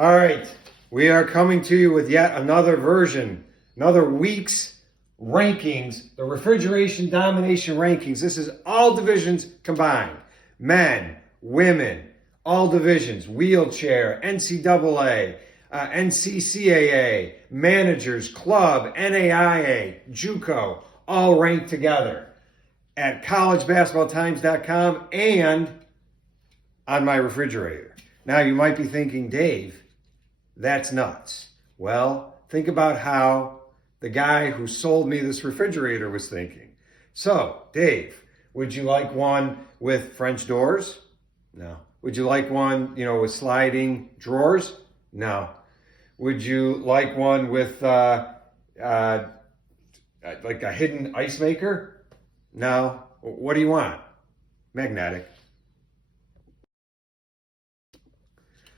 All right, we are coming to you with yet another version, another week's rankings, the Refrigeration Domination rankings. This is all divisions combined. Men, women, all divisions, wheelchair, NCAA, NCCAA, managers, club, NAIA, JUCO, all ranked together at collegebasketballtimes.com and on my refrigerator. Now you might be thinking, Dave, that's nuts. Well, think about how the guy who sold me this refrigerator was thinking. So, Dave, would you like one with French doors? No. Would you like one, with sliding drawers? No. Would you like one with like a hidden ice maker? No. What do you want? Magnetic.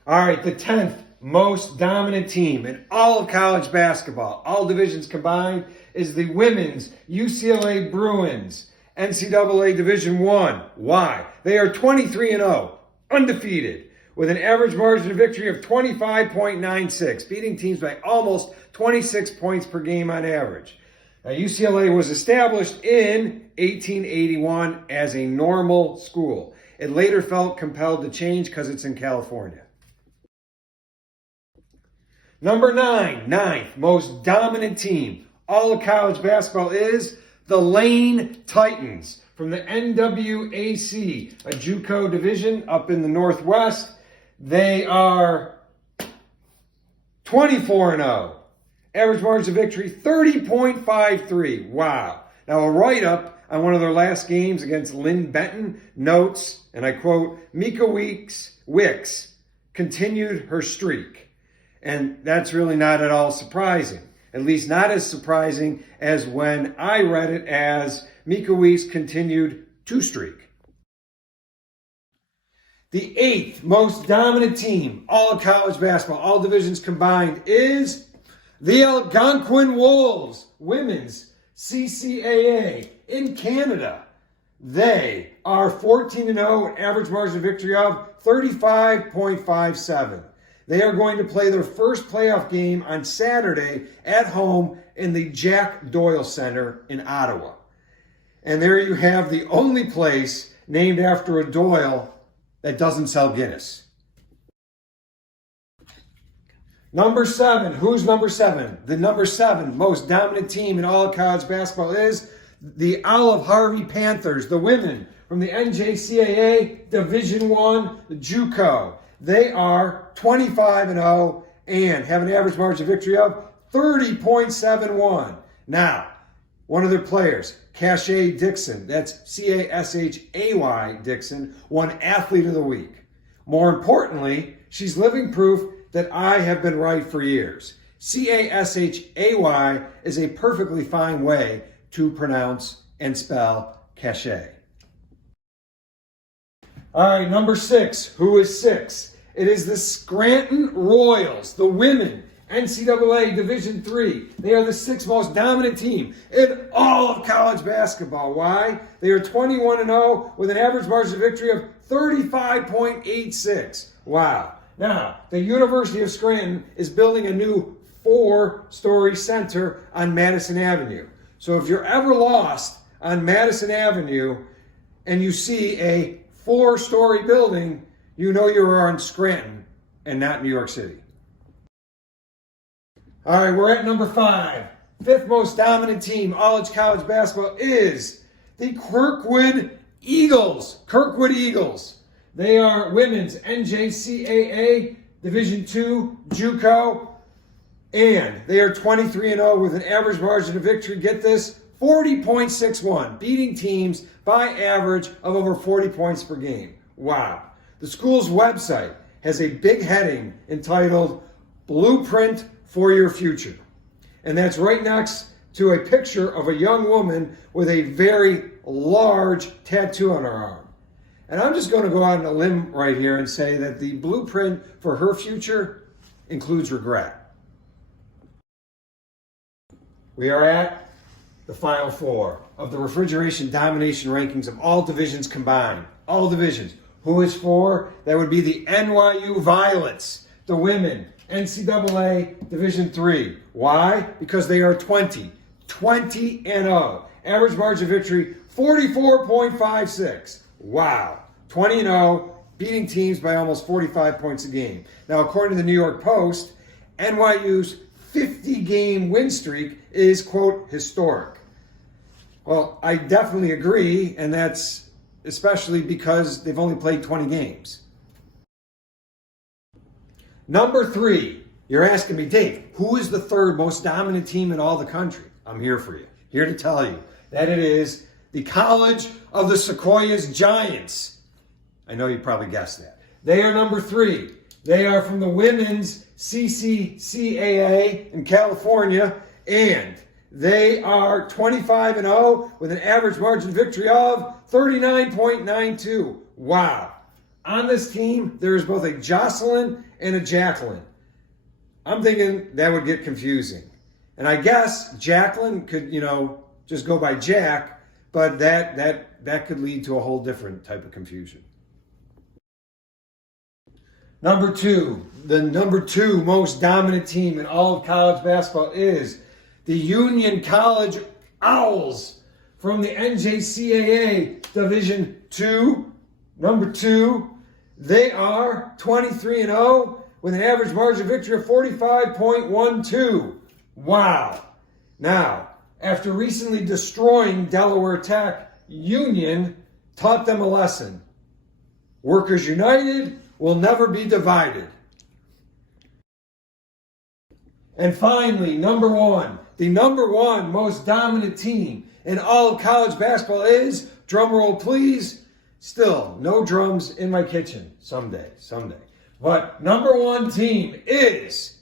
All right, the 10th most dominant team in all of college basketball, all divisions combined, is the women's UCLA Bruins, NCAA Division I. Why? They are 23-0, undefeated, with an average margin of victory of 25.96, beating teams by almost 26 points per game on average. Now, UCLA was established in 1881 as a normal school. It later felt compelled to change because it's in California. Number 9, ninth most dominant team, all of college basketball, is the Lane Titans from the NWAC, a JUCO division up in the Northwest. They are 24-0. Average margin of victory, 30.53. Wow. Now, a write-up on one of their last games against Lynn Benton notes, and I quote, Mika Wicks continued her streak. And that's really not at all surprising. At least not as surprising as when I read it as Mika Wicks continued to streak. The 8th most dominant team, all of college basketball, all divisions combined, is the Algonquin Wolves, women's CCAA in Canada. They are 14-0, average margin of victory of 35.57. They are going to play their first playoff game on Saturday at home in the Jack Doyle Center in Ottawa. And there you have the only place named after a Doyle that doesn't sell Guinness. Number 7. Who's number 7? The number 7 most dominant team in all of college basketball is the Olive Harvey Panthers, the women from the NJCAA Division I JUCO. They are 25-0 and have an average margin of victory of 30.71. Now, one of their players, Cashay Dixon, that's Cashay Dixon, won Athlete of the Week. More importantly, she's living proof that I have been right for years. Cashay is a perfectly fine way to pronounce and spell Cashay. All right, number 6. Who is 6? It is the Scranton Royals, the women, NCAA Division III. They are the 6th most dominant team in all of college basketball. Why? They are 21-0 with an average margin of victory of 35.86. Wow. Now, the University of Scranton is building a new 4-story center on Madison Avenue. So if you're ever lost on Madison Avenue and you see a 4-story building, you know you are in Scranton and not New York City. All right, we're at number 5. 5th most dominant team, all of college basketball, is the Kirkwood Eagles. Kirkwood Eagles. They are women's NJCAA Division II JUCO, and they are 23-0 with an average margin of victory, get this, 40.61, beating teams by average of over 40 points per game. Wow. The school's website has a big heading entitled Blueprint for Your Future. And that's right next to a picture of a young woman with a very large tattoo on her arm. And I'm just going to go out on a limb right here and say that the blueprint for her future includes regret. We are at the Final Four of the Refrigeration Domination rankings of all divisions combined. All divisions. Who is for? That would be the NYU Violets, the women, NCAA Division III. Why? Because they are 20-0. Average margin of victory, 44.56. Wow. 20-0, beating teams by almost 45 points a game. Now, according to the New York Post, NYU's 50-game win streak is, quote, historic. Well, I definitely agree, and that's especially because they've only played 20 games. Number 3, you're asking me, Dave, who is the third most dominant team in all the country? I'm here for you. Here to tell you that it is the College of the Sequoias Giants. I know you probably guessed that. They are number 3. They are from the women's CCCAA in California, and they are 25-0 with an average margin of victory of 39.92. Wow. On this team, there is both a Jocelyn and a Jacqueline. I'm thinking that would get confusing. And I guess Jacqueline could, just go by Jack, but that could lead to a whole different type of confusion. Number 2, the number 2 most dominant team in all of college basketball is the Union College Owls from the NJCAA Division II. Number 2, they are 23-0 with an average margin of victory of 45.12. Wow. Now, after recently destroying Delaware Tech, Union taught them a lesson. Workers united will never be divided. And finally, number 1, the number 1 most dominant team in all of college basketball is, drum roll please, still no drums in my kitchen, someday. But number 1 team is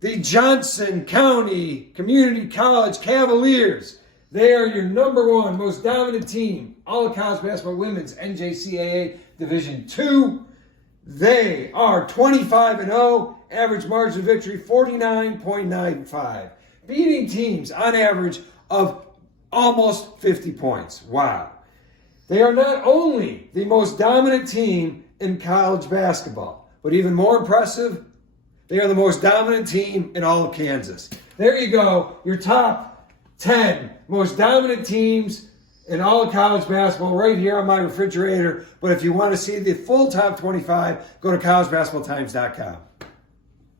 the Johnson County Community College Cavaliers. They are your number 1 most dominant team, all of college basketball women's NJCAA Division II. They are 25-0, average margin of victory 49.95, beating teams on average of almost 50 points. Wow. They are not only the most dominant team in college basketball, but even more impressive, they are the most dominant team in all of Kansas. There you go, your top 10 most dominant teams in all of college basketball right here on my refrigerator. But if you want to see the full top 25, go to collegebasketballtimes.com.